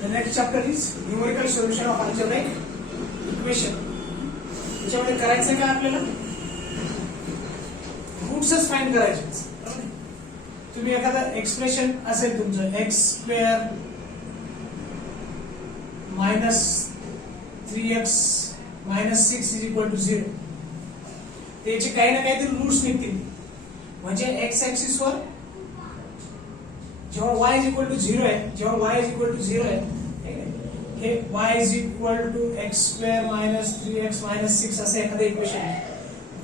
The next chapter is numerical solution of algebraic equation. त्याच्यामध्ये करायचं काय आपल्याला रूट्सच फाइंड करायचे. तुम्ही एखादा एक्सप्रेशन असेल तुमचं x² minus 3x minus 6 is equal to 0. त्याचे काही ना काहीतरी रूट्स निघतील. म्हणजे x ऍक्सिस वर जेव्हा y is equal to 0 आहे, जेव्हा y is equal to 0 आहे, हे y is equal to x² minus 3x minus 6 असं एखादं इक्वेशन आहे.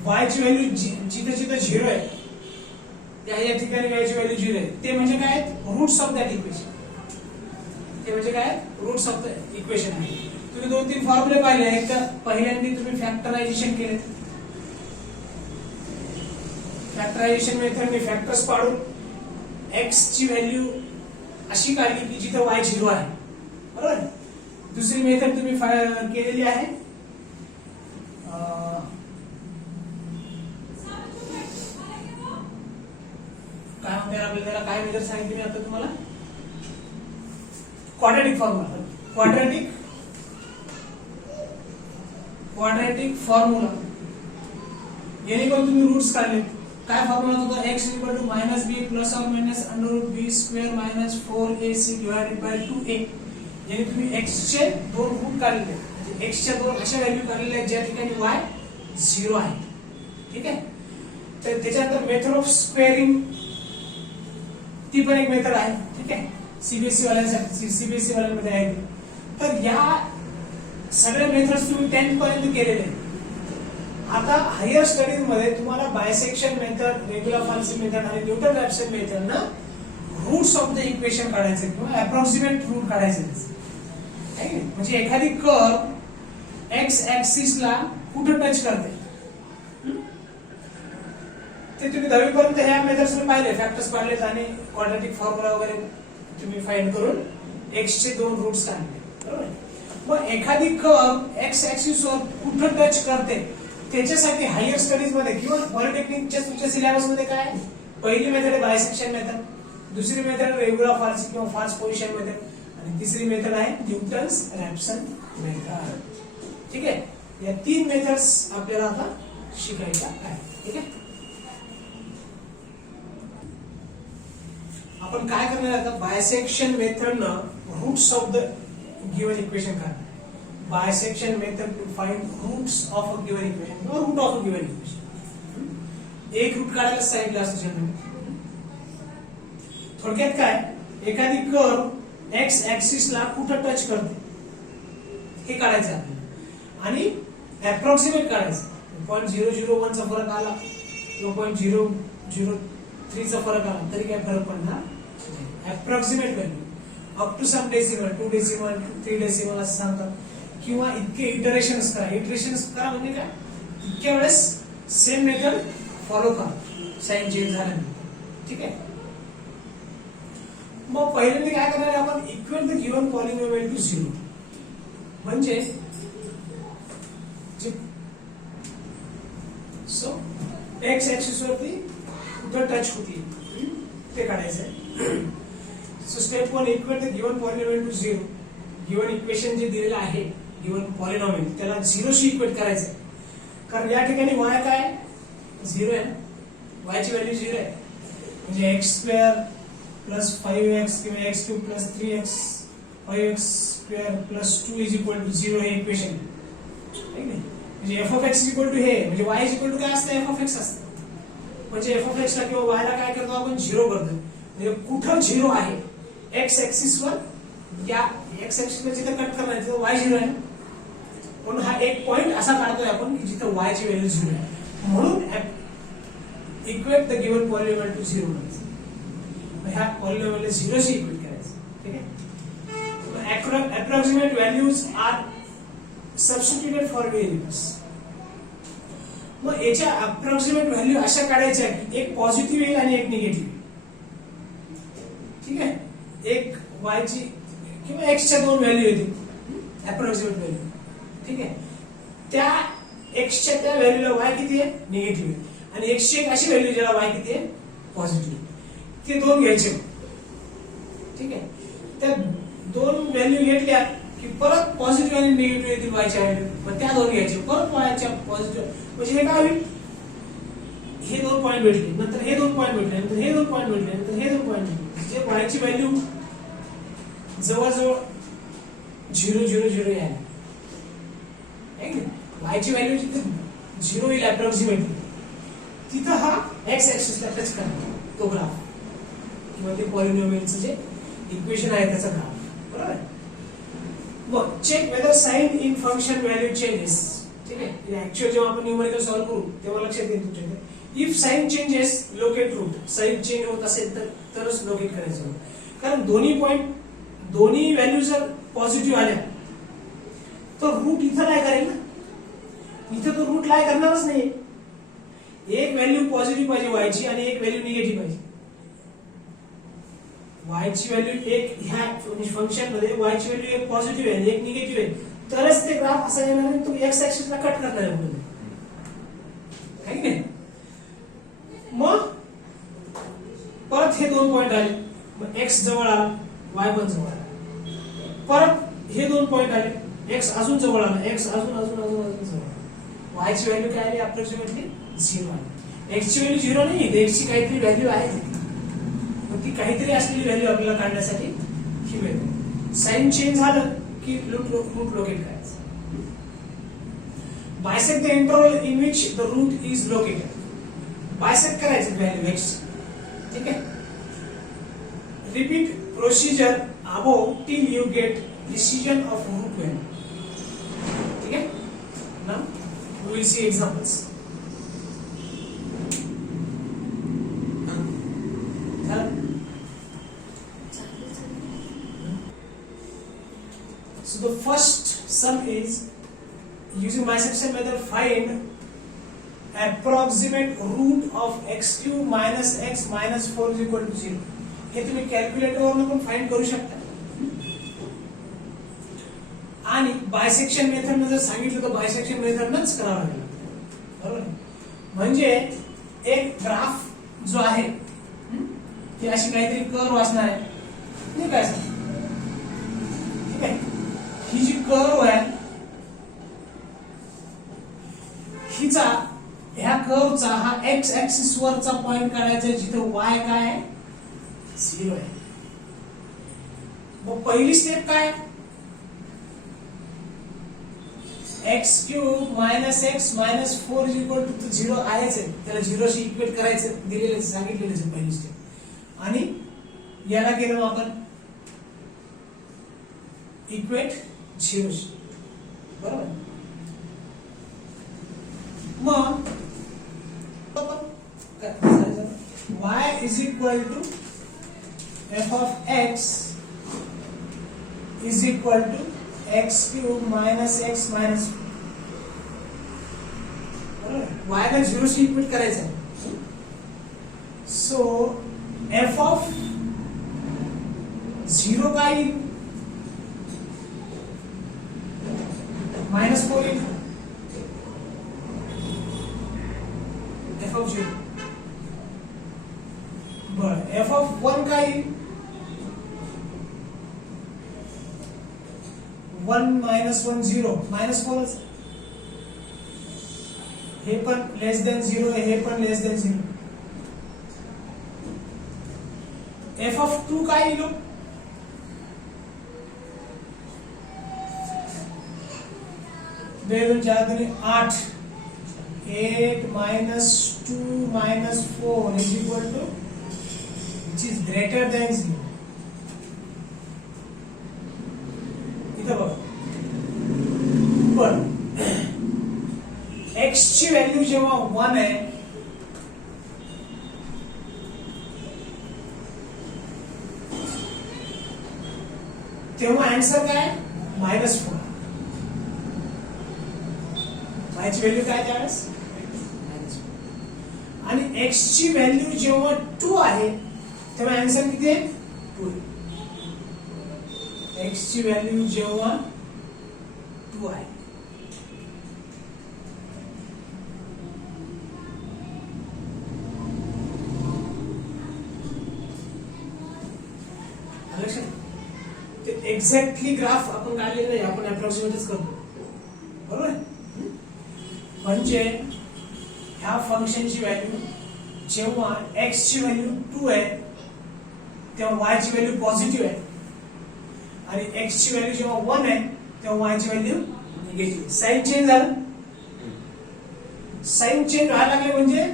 y ची व्हॅल्यू जिथे जिथे 0 आहे या ठिकाणी y ची व्हॅल्यू 0 आहे. ते म्हणजे काय रूट्स ऑफ दॅट इक्वेशन. ते म्हणजे काय रूट्स ऑफ द इक्वेशन आहे. तुम्ही दोन तीन फॉर्म्युले पाहिले. एक तर पहिल्यांदा तुम्ही फॅक्टरायझेशन केले. फॅक्टरायझेशन मेथडने फॅक्टर्स पाडून x ची व्हॅल्यू अशी काढली की जिथे y 0 आहे. बरोबर. दुसरी मेथड तुम्ही केलेली आहे काय म्हणतात आपल्याला त्याला काय मेथड सांगितली मी आता तुम्हाला क्वाड्रॅटिक फॉर्म्युला. क्वाड्रॅटिक फॉर्म्युला याने पण तुम्ही रूट्स काढले. काय फॉर्म्युला होता x equal to minus B plus और minus under root B square minus 4ac divided by 2a. याने तुम्ही x चे दोन रूट काढले. म्हणजे x च्या दोन अशा व्हॅल्यू काढलेल्या आहेत ज्या ठिकाणी y 0 आहे. ठीक आहे. तर त्याच्यानंतर मेथड ऑफ स्क्वेअरिंग ती पण एक मेथड आहे. ठीक आहे. सीबीएसई वाल्यांसाठी सीबीएसई वाल्यांमध्ये आहे. तर या सगळ्या मेथड्स तुम्ही 10th पर्यंत केलेले आहेत. आता हायर स्टडीज मध्ये तुम्हाला bisection method, regular forms method आणि न्यूटन रॅप्सन मेथड ना रूट्स ऑफ द इक्वेशन काढायचे किंवा अप्रॉक्सिमेट रूट काढायचे. म्हणजे एखादी कर्व एक्स ऍक्सिस ला कुठे टच करते ते तुम्ही 10वी पर्यंत ह्या मेथड्स पाहिले. फॅक्टर्स पाहिलेत आणि क्वाड्रॅटिक फॉर्म्युला वगैरे तुम्ही फाइंड करून एक्स चे दोन रूट्स काढले. बरोबर. मग एखादी कर्व एक्स ऍक्सिस वर कुठे टच करते त्याच्यासाठी हायर स्टडीज मध्ये किंवा पॉलिटेक्निकच्या तुमच्या सिलेबस मध्ये काय पहिली मेथड आहे बायसेक्शन मेथड, दुसरी मेथड रेग्युलर फॉर्म्स किंवा फॉर्म्स पोझिशन मेथड आणि तिसरी मेथड आहे न्यूटन्स रॅप्सन मेथड. ठीक आहे. या तीन मेथड्स आपल्याला आता शिकायच्या आहे. ठीक आहे. आपण काय करणार आता बायसेक्शन मेथडनं roots of the given equation काढणार. Bisection method to find roots of a given equation किंवा root of a given equation. एक रूट काढायला सांगितलं असतं. थोडक्यात काय एखादी कर्व एक्स ऍक्सिस ला कुठं टच करते हे काढायचं आपल्याला आणि अप्रॉक्सिमेट काढायचं. 0.001 चा फरक आला किंवा 0.003 चा फरक आला तरी काय फरक पडणार. Approximate value up to some decimal 2 decimal 3 decimal असं सांगतात. किंवा इतके इटरेशन्स करा म्हणजे काय इतक्या वेळेस सेम मेथड फॉलो करा साइन चेंज झाल्यानंतर. ठीक आहे. मग पहिल्यांदा काय करणार आहे आपण equate the given polynomial to 0. म्हणजे सो एक्स ऍक्सिस वरती कुठं टच होती ते काढायचंय. So step 1 equate the given polynomial to 0. Given equation जे दिलेलं आहे गिवन पॉलिनोमियल त्याला 0 शी इक्वेट करायचंय. कारण या ठिकाणी y काय 0 आहे. y ची व्हॅल्यू 0 आहे. म्हणजे x² प्लस 5x किंवा x³ plus 3x 5x² plus 2 is equal to 0 हे इक्वेशन आहे. म्हणजे f of x is equal to हे म्हणजे y इज इक्वल टू काय असतं f ऑफ x असतं. म्हणजे f ऑफ x ला किंवा y ला काय करतो आपण 0 करतो. म्हणजे कुठं 0 आहे x ऍक्सिस वर या x ऍक्सिस वर जिथे कट करणार तिथे y 0 आहे. म्हणून हा एक पॉइंट असा काढतोय आपण की जिथे y ची व्हॅल्यू 0 आहे. म्हणून equate the given polynomial to 0 करायचं. ह्या पॉलिनोमियल 0 शी इक्वेट करायचं. ठीक आहे. Approximate values are substituted for variables. मग याच्या अप्रॉक्सिमेट व्हॅल्यू अशा काढायच्या की एक पॉझिटिव्ह येईल आणि एक निगेटिव्ह. ठीक आहे. एक y ची किंवा x च्या दोन व्हॅल्यू येतील अप्रॉक्सिमेट व्हॅल्यू. ठीक आहे. त्या x च्या त्या व्हॅल्यूला y किती आहे निगेटिव्ह आहे आणि x ची एक अशी व्हॅल्यू ज्याला y किती आहे पॉझिटिव्ह. ते दोन घ्यायचे. ठीक आहे. त्या दोन व्हॅल्यू घेतल्या की परत पॉझिटिव्ह आणि निगेटिव्ह येतील वायच्या व्हॅल्यू, मग त्या दोन घ्यायचे, परत वायच्या पॉझिटिव्ह, म्हणजे हे काय होईल, हे दोन पॉईंट भेटले, नंतर हे दोन पॉईंट भेटले, नंतर हे दोन पॉईंट भेटले, नंतर हे दोन पॉईंट भेटले, जे वायची व्हॅल्यू जवळजवळ 0 यायला, वायची व्हॅल्यू जिथे 0 येईल अप्रॉक्सिमेटली, तिथं हा एक्स ऍक्सिसला टच करणार तो ग्राफ किंवा ते पॉलिनोमियलचं जे इक्वेशन आहे त्याचा ग्राफ, बरोबर. मग check whether sign in function value changes, ठीक आहे. ऍक्च्युअल जेव्हा आपण न्यूमेरिकल सॉल्व्ह करू तेव्हा लक्षात येईल तुमच्या, if sign changes locate root, sign change होत असेल तरच लोकेट करायचं, कारण दोन्ही व्हॅल्यू जर पॉझिटिव्ह आल्या तर रूट इथं काय करेल ना, इथं तो रूट लाय करणारच नाही. एक व्हॅल्यू पॉझिटिव्ह पाहिजे वायची आणि एक व्हॅल्यू निगेटिव्ह पाहिजे. वायची व्हॅल्यू एक ह्या फंक्शन मध्ये वायची व्हॅल्यू एक पॉझिटिव्ह आहे एक निगेटिव्ह आहे, तरच ते ग्राफ असा येणार आणि तो एक्स ऍक्सिसला कट करणार आहे नाही. मग परत हे दोन पॉइंट आले, मग एक्स जवळ आला, वाय पण जवळ आला, परत हे दोन पॉइंट आले, एक्स अजून जवळ आला, एक्स अजून अजून अजून अजून जवळ आला, वायची व्हॅल्यू काय आली अप्रॉक्सिमेटली 0 आली. एक्सची व्हॅल्यू 0 नाही, एक्सची काहीतरी व्हॅल्यू आहे, मग ती काहीतरी असलेली व्हॅल्यू आपल्याला काढण्यासाठी ही व्हॅल्यू. साइन चेंज झालं की रूट लोकेट करायचं. Bisect the interval in which the root is located, bisect करायचं व्हॅल्यू एक्स, ठीक आहे. Repeat procedure above till you get decision of root value, ठीक आहे. Now we will see examples. So the first sum is, using bisection method, find approximate root of x cube minus x minus 4 is equal to 0. हे तुम्ही calculator वरून पण find करू शकता. आणि bisection method ने जर सांगितलं तर बायसेक्शन मेथडनच करावं लागेल, बरोबर. म्हणजे एक ग्राफ जो आहे ती अशी काहीतरी कर्व असणार आहे, नाही काय सांग, ठीक आहे. ही जी कर्व आहे हिचा ह्या कर्वचा हा एक्स ऍक्सिस वरचा पॉइंट काढायचा जिथे वाय काय आहे 0 आहे. मग पहिली स्टेप काय, x cube minus x minus 4 is equal to 0 आहेच आहे, त्याला 0 शी इक्वेट करायचं दिलेलं सांगितलेलं आहे पहिली स्टेप. आणि याला केलं आपण इक्वेट 0 शी, बरोबर. मग y is equal to f of x is equal to x cube minus x minus, बरोबर. y ला 0 शी इक्वेट करायचं आहे. सो f of 0 काय येईल, -4 येईल. f of 0 बर, f of 1 काय येईल, 1 minus 1 0 -4. हे पण लेस देन 0 आहे, हे पण लेस देन 0. f of 2 काय येईल, 2 2 4 2 8, 8 minus 2 minus 4 is equal to, which is greater than 0. इथं बघा, पण x ची व्हॅल्यू जेव्हा 1 आहे तेव्हा आन्सर काय -4. याची व्हॅल्यू काय त्यावेळेस -4. आणि x ची व्हॅल्यू जेव्हा 2 आहे तेव्हा आन्सर किती आहे 2. x ची व्हॅल्यू जेव्हा 2 आहे, ते एक्झॅक्टली ग्राफ आपण काढलेलं नाही, आपण अप्रॉक्सिमेटच करतो, बरोबर. म्हणजे ह्या फंक्शनची व्हॅल्यू जेव्हा x ची व्हॅल्यू 2 आहे तेव्हा y ची व्हॅल्यू पॉझिटिव्ह आहे, आणि x ची व्हॅल्यू जेव्हा 1 आहे तेव्हा y ची व्हॅल्यू निगेटिव्ह. साइन चेंज झालं. साइन चेंज व्हायला लागले म्हणजे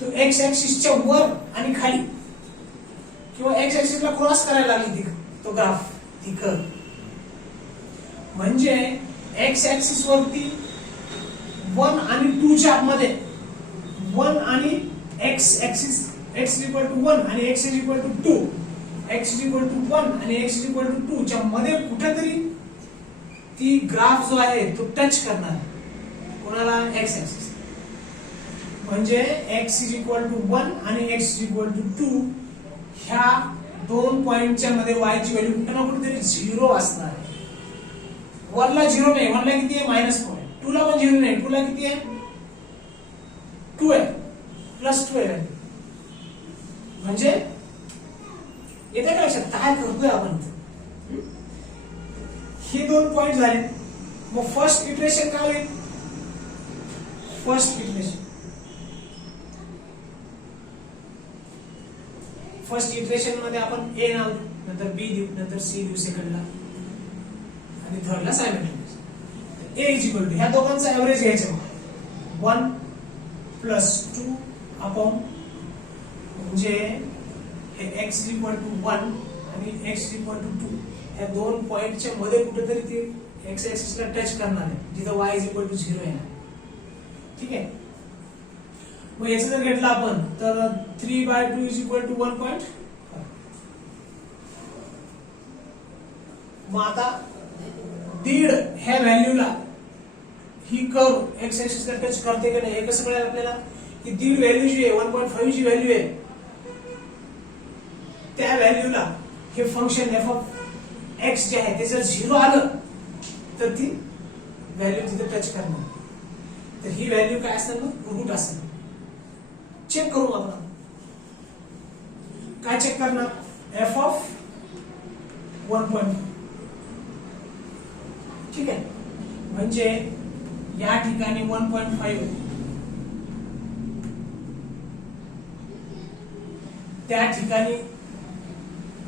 तो x ऍक्सिसच्या वर आणि खाली किंवा x ऍक्सिसला क्रॉस करायला लागली तो ग्राफ, ती कर्व. म्हणजे x ऍक्सिस वरती 1 आणि 2 च्या मध्ये 1 आणि x axis x equal to 1 आणि x equal to 2, x equal to 1 आणि x इक्वल टू 2 च्या मध्ये कुठेतरी ती ग्राफ जो आहे तो टच करणार कोणाला, x ऍक्सिस. म्हणजे x इक्वल टू 1 आणि x इक्वल टू 2 ह्या दोन पॉइंटच्या मध्ये y ची व्हॅल्यू कुठे ना कुठेतरी 0 असणार आहे. 1 ला 0 नाही, 1 ला किती आहे -4, 2 ला पण 0 नाही, 2 ला किती आहे 2 आहे, +2 आहे. म्हणजे येते का लक्षात काय करतोय आपण. हे दोन पॉइंट झाले. मग फर्स्ट इटरेशन काय होईल, फर्स्ट इटरेशन मध्ये आपण A नाव देऊ, नंतर B देऊ, नंतर C देऊ सेकंडला, आणि थर्डला simultaneous. A is equal to ह्या दोघांचा एव्हरेज घ्यायचा 1 + 2 अपॉन, म्हणजे हे x इक्वल टू 1 आणि x इक्वल टू 2 या दोन पॉइंटच्या मध्ये कुठेतरी ते x ऍक्सिसला टच करणार आहे, जिथं y इक्वल टू 0 येणार. ठीक आहे. मग याचं जर घेतलं आपण तर 3/2 इज इक्वल टू 1. मग आता 1.5 ह्या व्हॅल्यूला ही कर्व x ऍक्सिसला टच करते का नाही हे कसं कळेल आपल्याला, की 1.5 व्हॅल्यू जी आहे 1.5 ची व्हॅल्यू आहे त्या व्हॅल्यूला हे फंक्शन f ऑफ x जे आहे ते जर 0 आलं तर ती व्हॅल्यू तिथे टच करणार. तर ही व्हॅल्यू काय असणार मग, रूट असणार. चेक करू आपण, काय चेक करणार, f ऑफ 1.5. ठीक आहे. म्हणजे या ठिकाणी 1.5 त्या ठिकाणी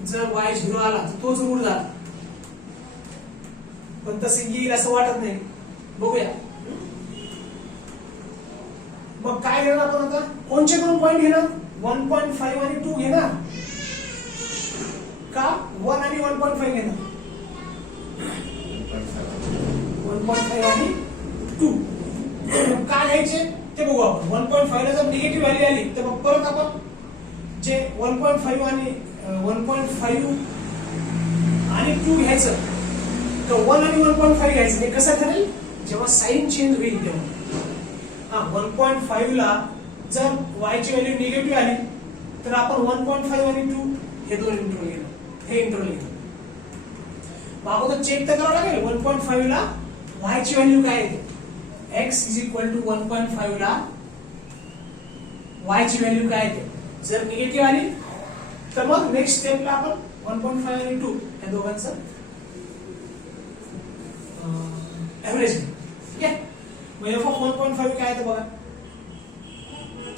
जर y 0 आला तर तोच रूट झाला, पण तसं येईल असं वाटत नाही. बघूया मग काय घेणार आपण आता, कोणचे दोन पॉइंट घेणार, 1.5 आणि 2 घेणार का 1 आणि 1.5 घेणार, 1.5 आणि 2 काय घ्यायचे ते बघू आपण. 1.5 ला जर निगेटिव्ह व्हॅल्यू आली तर मग परत आपण जे 1.5 आणि 1.5 आणि 2 घ्यायचं, तर 1 आणि 1.5 घ्यायचं. हे कसं ठरेल, जेव्हा साइन चेंज होईल तेव्हा. 1.5 ला जर y ची व्हॅल्यू निगेटिव्ह आली तर आपण 1.5 आणि 2 हे दोन इंटरवल घेणार, हे इंटरवल घेणार. अगोदर चेक तर करावं लागेल 1.5 ला y ची व्हॅल्यू काय आहे, x इज इक्वल टू 1.5 ला y ची व्हॅल्यू काय आहे. जर निगेटिव्ह आली तर मग नेक्स्ट स्टेपला आपण 1.5 आणि 2 या दोघांचं एव्हरेज. ठीक आहे. मग f ऑफ 1.5 काय आहे बघा,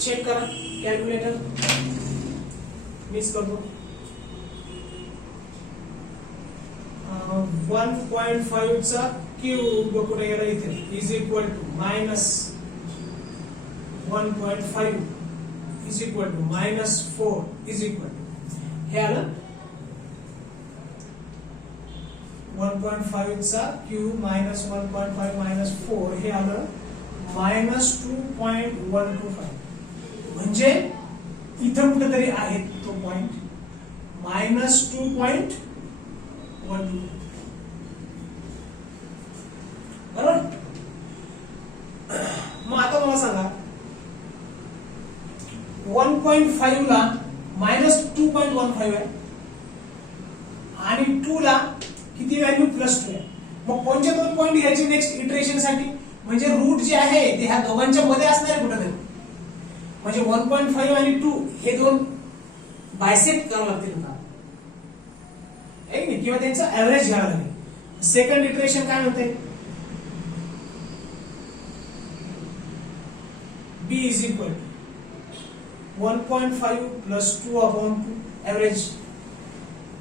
चेक करा कॅल्क्युलेटर, मिस करतो. 1.5 चा क्यूब कुठे गेला इथे, is equal to -1.5 is equal to -4 is equal to हे आलं 1.5 चा क्यूब -1.5 -4 हे आलं -2.125. म्हणजे इथं कुठेतरी आहे तो पॉइंट -2.125. बरोबर. मग आता मला सांगा 1.5 ला -2.15 आहे आणि 2 ला किती व्हॅल्यू +2 आहे. मग कोणते दोन पॉइंट घ्यायचे नेक्स्ट इटरेशन साठी, म्हणजे रूट जे आहे ते ह्या दोघांच्या मध्ये असणार आहे कुठेतरी. म्हणजे 1.5 आणि 2 हे दोन बायसेक्ट करावं लागतील का, आहे की किंवा त्यांचं ऍव्हरेज घ्यावं लागेल. सेकंड इटरेशन काय म्हणते, b is equal 1.5 plus 2/2 average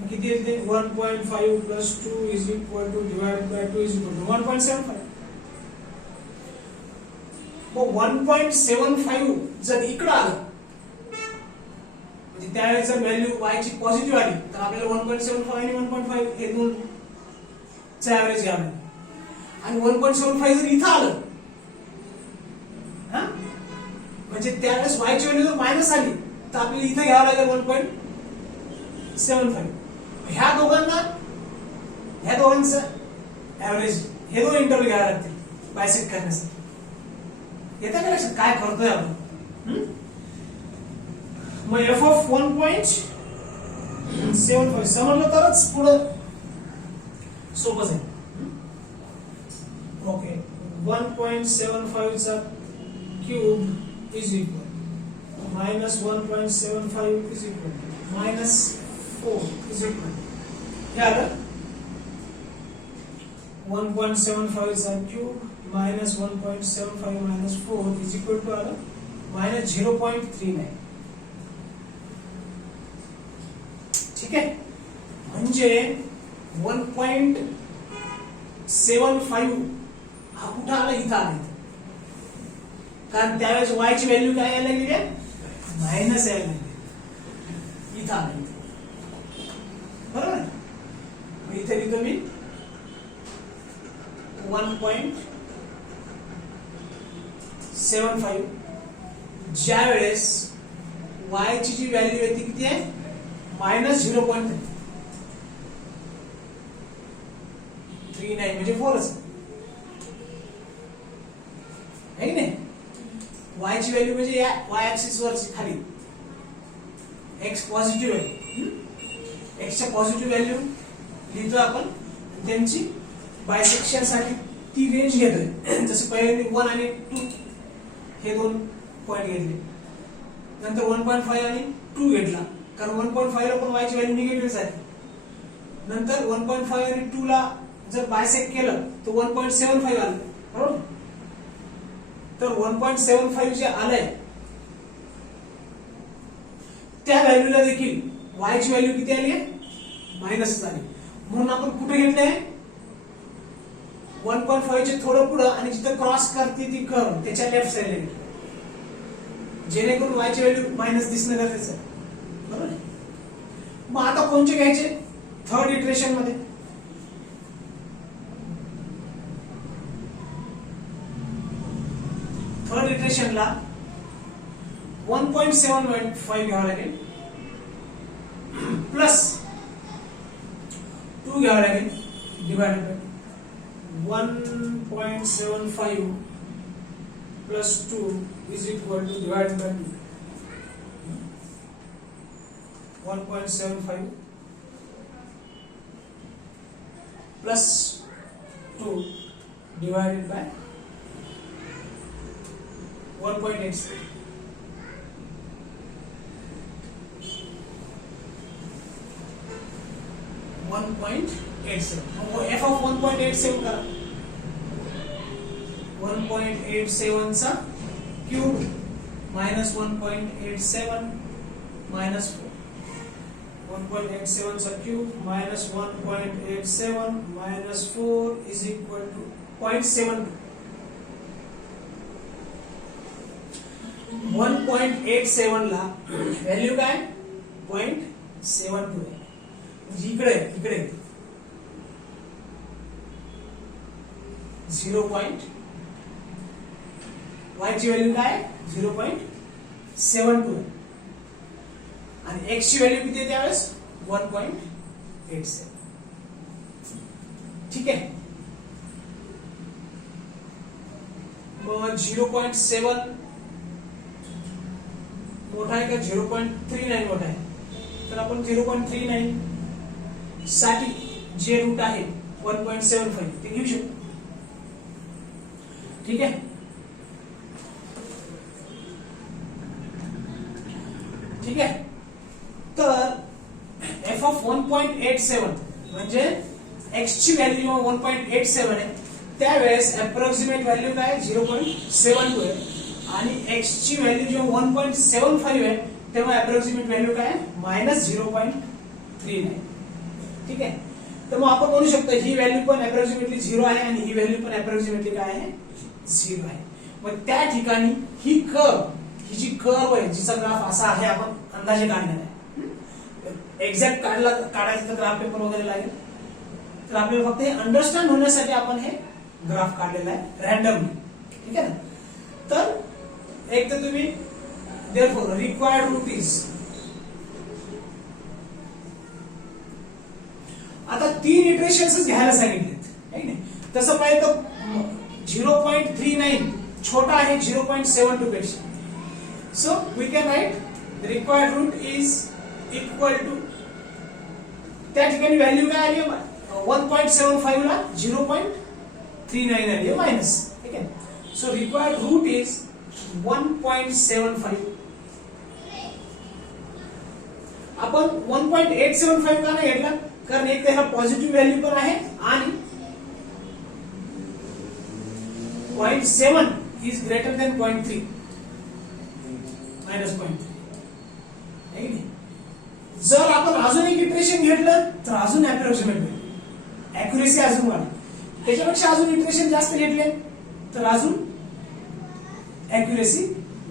किती येते, 1.5 plus 2 is equal to divide by 2 is equal to 1.75. मग 1.75 जर इकडं आलं म्हणजे त्यावेळेस जर व्हॅल्यू y ची पॉझिटिव्ह आली तर आपल्याला 1.75 आणि 1.5 हे दोन चा ऍव्हरेज घ्यावा लागेल. आणि 1.75 जर इथं आलं हा म्हणजे त्यावेळेस y ची व्हॅल्यू जर मायनस आली तर आपल्याला इथं घ्यावं लागेल 1.75. ह्या दोघांचं ऍव्हरेज हे दोन इंटरव्हल घ्यावे लागतील बायसेक्ट करण्यासाठी. येतं का लक्षात काय करतोय आपण. मग f ऑफ 1.75 समजलं तरच पुढं सोपं जाईल. ओके 1.75 चा cube is equal minus 1.75 is equal minus 4 is equal हे आलं 1.75 चा cube minus 1.75 minus 4 is equal to आलं मायनस 0.39. ठीक आहे, म्हणजे 1.75 हा कुठं आला, इथं आला. कारण त्यावेळेस y ची व्हॅल्यू काय यायला लागली आहे, मायनस यायला लागली, इथं आला इथं. बरोबर, इथे लिहितो मी 1.75 ज्या वेळेस y ची जी व्हॅल्यू आहे ती किती आहे, मायनस 0.39 म्हणजे 4 आहे की नाही. y ची व्हॅल्यू म्हणजे या y ऍक्सिस वरची खाली x पॉझिटिव्ह आहे, x च्या पॉझिटिव्ह व्हॅल्यू लिहितो आपण. त्यांची बायसेक्शन साठी ती रेंज घेतोय. जसे पहिले मी 1 आणि 2 हे दोन पॉइंट घेतले, नंतर 1.5 आणि 2 घेतला कारण 1.5 ला पण y ची व्हॅल्यू निगेटिव्ह आहे. नंतर 1.5 आणि 2 ला जर बायसेक्ट केलं तर 1.75 आलं. बरोबर, तर 1.75 जे आलंय त्या व्हॅल्यूला देखील y ची व्हॅल्यू किती आली आहे, मायनस आली. म्हणून आपण कुठे घेतलंय, 1.5 चे थोडं पुढं आणि जिथं क्रॉस करते ती कर्व त्याच्या लेफ्ट साइडला घेतलं, जेणेकरून y ची व्हॅल्यू मायनस दिसणं गरजेचं आहे. बरोबर, मग आता कोणते घ्यायचे, थर्ड इटरेशन मध्ये. थर्ड इटरेशनला 1.75 घ्यावं लागेल प्लस 2 घ्यावं लागेल divided by 1.75 plus 2 is equal to divided by 2. 1.75 plus 2 divided by 1.87. f of 1.87 करा. 1.87 चा क्यूब मायनस 1.87 मायनस 4. 1.87 चा cube minus 1.87 minus 4 is equal to 0.72. 1.87 ला व्हॅल्यू काय 0.72 आहे. इकडे 0. y ची व्हॅल्यू काय 0.72 आहे आणि x ची व्हॅल्यू किती आहे त्यावेळेस 1.87. ठीक आहे, मग 0.7 मोठा आहे का 0.39 मोठा आहे, तर आपण 0.39 साठी जे रूट आहे 1.75 ते घेऊ शकतो. ठीक आहे, ठीक आहे, तर f of 1.87 म्हणजे x ची व्हॅल्यू जेव्हा 1.87 आहे त्यावेळेस अप्रॉक्सिमेट व्हॅल्यू काय 0.72 आहे आणि x ची व्हॅल्यू जेव्हा 1.75 आहे तेव्हा अप्रॉक्सिमेट व्हॅल्यू काय -0.39. ठीक आहे. तर मग आपण म्हणू शकतो ही व्हॅल्यू पण अप्रॉक्सिमेटली 0 आहे आणि ही व्हॅल्यू पण अप्रॉक्सिमेटली काय आहे 0 आहे. मग त्या ठिकाणी ही जी कर्व आहे जिचा ग्राफ असा आहे आपण अंदाजे काढणार आहे. एक्झॅक्ट काढायचं तर ग्राफ पेपर वगैरे लागेल. तर आपल्याला फक्त हे अंडरस्टँड होण्यासाठी आपण हे ग्राफ काढलेला आहे रॅन्डमली. ठीक आहे ना. तर एक तर तुम्ही therefore required root is आता 3 इटरेशन्स घ्यायला सांगितलेत है ना. तसं पाहिजे तर 0.39 छोटा आहे 0.72 पेक्षा. So we can write required root is equal to त्या ठिकाणी व्हॅल्यू काय आली 1.75 ला 0.39 आली आहे मायनस. ठीक आहे. So required root is 1.75. आपण 1.875 का नाही घेतला कारण एक त्याला पॉझिटिव्ह व्हॅल्यू पण आहे आणि 0.7 इज ग्रेटर दॅन 0.3 मायनस 0.3. जर आपण अजून एक इटरेशन घेतलं तर अजून अप्रॉक्सिमेट होईल, अॅक्युरेसी अजून वाढेल. त्याच्यापेक्षा अजून इटरेशन जास्त घेतले तर अजून अॅक्युरेसी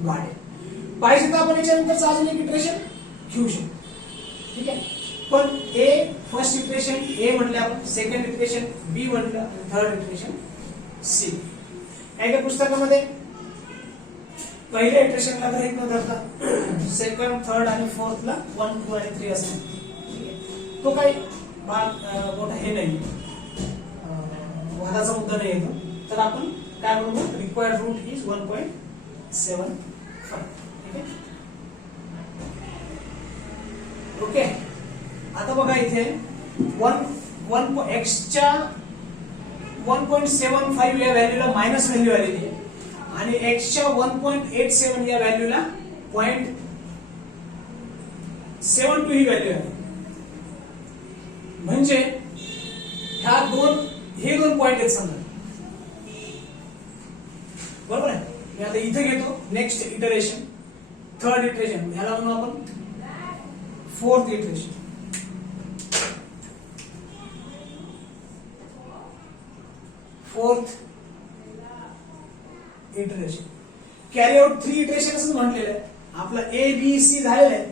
वाढेल. पाहिजे तर आपण याच्यानंतरच अजून एक इटरेशन घेऊ शकतो. ठीक आहे. पण ए फर्स्ट इटरेशन ए म्हटले आपण, सेकंड इटरेशन बी म्हटलं आणि थर्ड इटरेशन सी. काय पुस्तकामध्ये पहिल्या इटरेशनला तर 1 न धरता सेकंड थर्ड आणि फोर्थला 1 2 आणि 3 असं. तो काही भाग मोठा हे नाही वादाचा मुद्दा नाही येतो. तर आपण काय म्हणू रिक्वायर्ड रूट इज 1.75. ठीक आहे. ओके. आता बघा इथे 1 x च्या 1.75 या व्हॅल्यूला मायनस व्हॅल्यू आलेली आहे आणि x च्या 1.87 या व्हॅल्यूला 0.72 ही व्हॅल्यू आहे. म्हणजे हे दोन पॉइंट आहेत समजा. बरोबर आहे. मी आता इथे घेतो नेक्स्ट इटरेशन थर्ड इटरेशन ह्याला म्हणू आपण fourth iteration. Fourth iteration carry out 3 iteration असं म्हटलेलं आहे. आपलं ए बी सी झालेलं आहे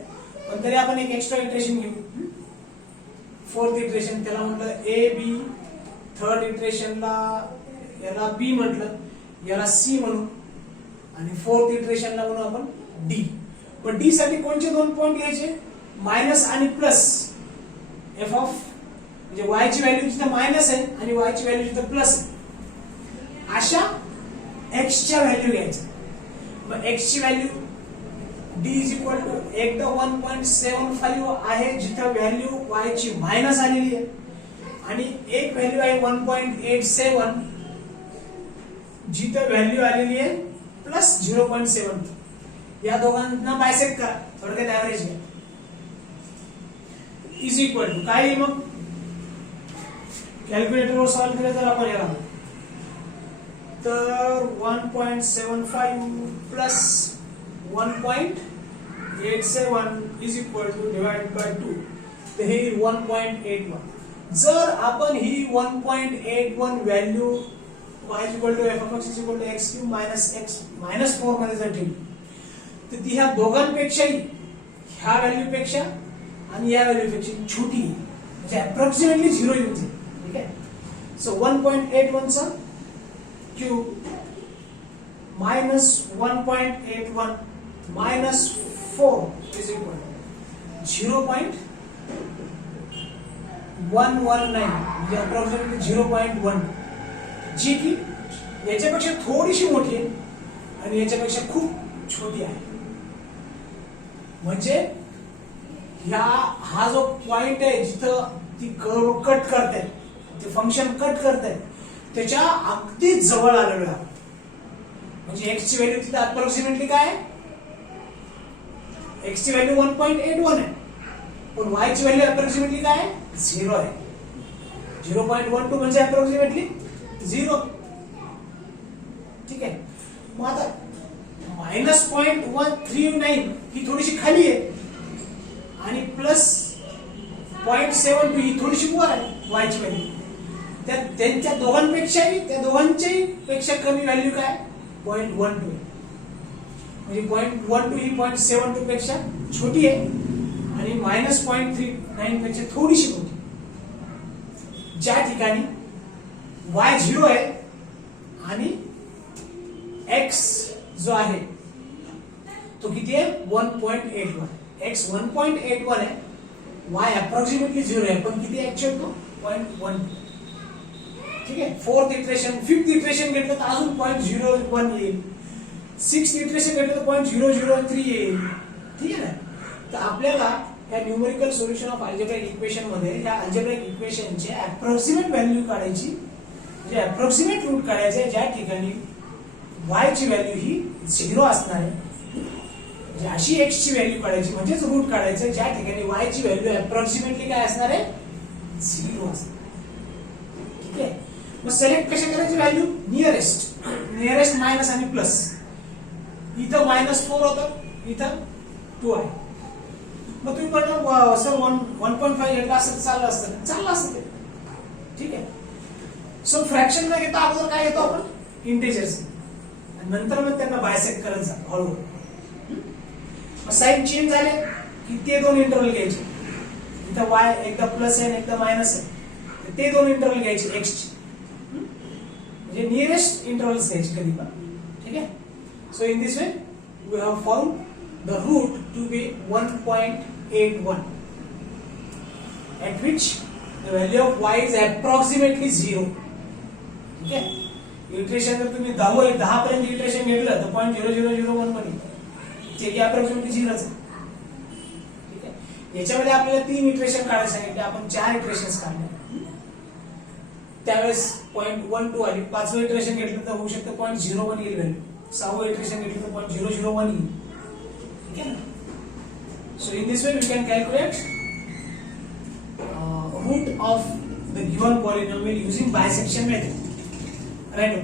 पण तरी आपण एक एक्स्ट्रा इटरेशन घेऊ. फोर्थ इटरेशन त्याला म्हटलं ए बी, थर्ड इटरेशनला याला बी म्हटलं, याला सी म्हणू आणि फोर्थ इटरेशनला म्हणू आपण डी. पण डी साठी कोणते 2 पॉइंट घ्यायचे मायनस आणि प्लस. एफ ऑफ म्हणजे वाय ची व्हॅल्यू जिथे मायनस आहे आणि वाय ची व्हॅल्यू जिथे प्लस आहे अशा एक्स च्या व्हॅल्यू घ्यायच्या. मग एक्स ची value D is equal to एकदा 1.75 आहे जिथं व्हॅल्यू वाय ची मायनस आलेली आहे आणि एक व्हॅल्यू आहे 1.87 जिथं व्हॅल्यू आलेली आहे प्लस 0.7. या दोघांना बायसेक्ट करा, थोडक्यात ऍव्हरेज घ्या. इज इक्वल टू काय मग कॅल्क्युलेटरवर सॉल्व्ह केलं तर आपण याला तर 1.75 plus 1.87 is equal to divide by 2. तर हे 1.81. जर आपण ही 1.81 value y equal to f of x equal to x cube minus x minus 4 मध्ये जर ठेवली तर ती ह्या दोघांपेक्षाही ह्या व्हॅल्यूपेक्षा आणि या व्हॅल्यूपेक्षा छोटी म्हणजे अप्रॉक्सिमेटली 0 येऊन जाईल. ठीक आहे. सो 1.81 चा cube minus 1.81 minus 4 is equal to 0.119 म्हणजे अप्रॉक्सिमेटली 0.1 जी की याच्यापेक्षा थोडीशी मोठी आहे आणि याच्यापेक्षा खूप छोटी आहे. म्हणजे हा जो पॉइंट आहे जिथं ती कर्व कट करते ते फंक्शन कट करते त्याच्या अगदी जवळ आलेलो आहे. म्हणजे x ची व्हॅल्यू तिथे अप्रॉक्सिमेटली काय आहे x ची व्हॅल्यू 1.81 आहे पण y ची व्हॅल्यू अप्रॉक्सिमेटली काय आहे 0 आहे. 0.12 म्हणजे अप्रॉक्सिमेटली 0. ठीक आहे. मग आता -0.139 ही थोडीशी खाली आहे आणि +0.72 ही थोडीशी वर आहे y ची व्हॅल्यू. त्यांच्या दोघांच्याही पेक्षा कमी व्हॅल्यू काय 0.12. म्हणजे 0.12 ही 0.72 पेक्षा छोटी आहे आणि -0.39 पेक्षा थोडीशी मोठी. ज्या ठिकाणी y 0 आहे आणि x जो आहे तो किती आहे 1.81. x 1.81 आहे, y अप्रॉक्सिमेटली 0 आहे, पण किती ऍक्च्युअल तो 0.12. ठीक आहे. 4th इटरेशन 5th इटरेशन घेतलं तर अजून 0.01 येईल, 6th इटरेशन घेतलं तर 0.003 येईल. ठीक आहे ना. तर आपल्याला या numerical solution of algebraic equation मध्ये या अल्जेब्राइक इक्वेशनचे अप्रॉक्सिमेट व्हॅल्यू काढायची, म्हणजे अप्रॉक्सिमेट रूट काढायचे ज्या ठिकाणी y ची व्हॅल्यू ही 0 असणार आहे. म्हणजे अशी x ची व्हॅल्यू काढायची म्हणजेच रूट काढायचं ज्या ठिकाणी y ची व्हॅल्यू अप्रॉक्सिमेटली काय असणार आहे 0 असणार. ठीक आहे. मग सिलेक्ट कशा करायची व्हॅल्यू नियरेस्ट मायनस आणि प्लस. इथं -4 होतं, इथं 2 आहे. मग तुम्ही म्हटलं सर 1.5 घेतला असतं चाललं असतं ते. ठीक आहे. सो फ्रॅक्शन न घेता अगोदर काय घेतो आपण इंटिजर्स, नंतर मग त्यांना बायसेक्ट करत जातो हळूहळू. साईन चेंज झाले की ते दोन इंटरवल घ्यायचे. इथं y एकदा प्लस आहे एकदा मायनस आहे, ते दोन इंटरवल घ्यायचे x चे, म्हणजे नियरेस्ट इंटरवल्स घ्यायचे कधी पण. ठीक आहे. So in this way we have found the root to be 1.81 at which the value of y is approximately 0. ठीक आहे. इटरेशन जर तुम्ही 10 पर्यंत इटरेशन घेतलं तर 0.0001 मध्ये जे की अप्रॉक्सिमेटली 0 आहे. ठीक आहे. याच्यामध्ये आपल्याला 3 इटरेशन काढायला सांगितले, आपण 4 इटरेशन्स काढले. त्यावेळेस 0.12 आली. 5वं इटरेशन घेतलं तर होऊ शकतं 0.01 येईल व्हॅल्यू. 6वं इटरेशन घेतलं तर 0.001 येईल. ठीक आहे ना. So in this way we can calculate root of the given polynomial using bisection method. Right?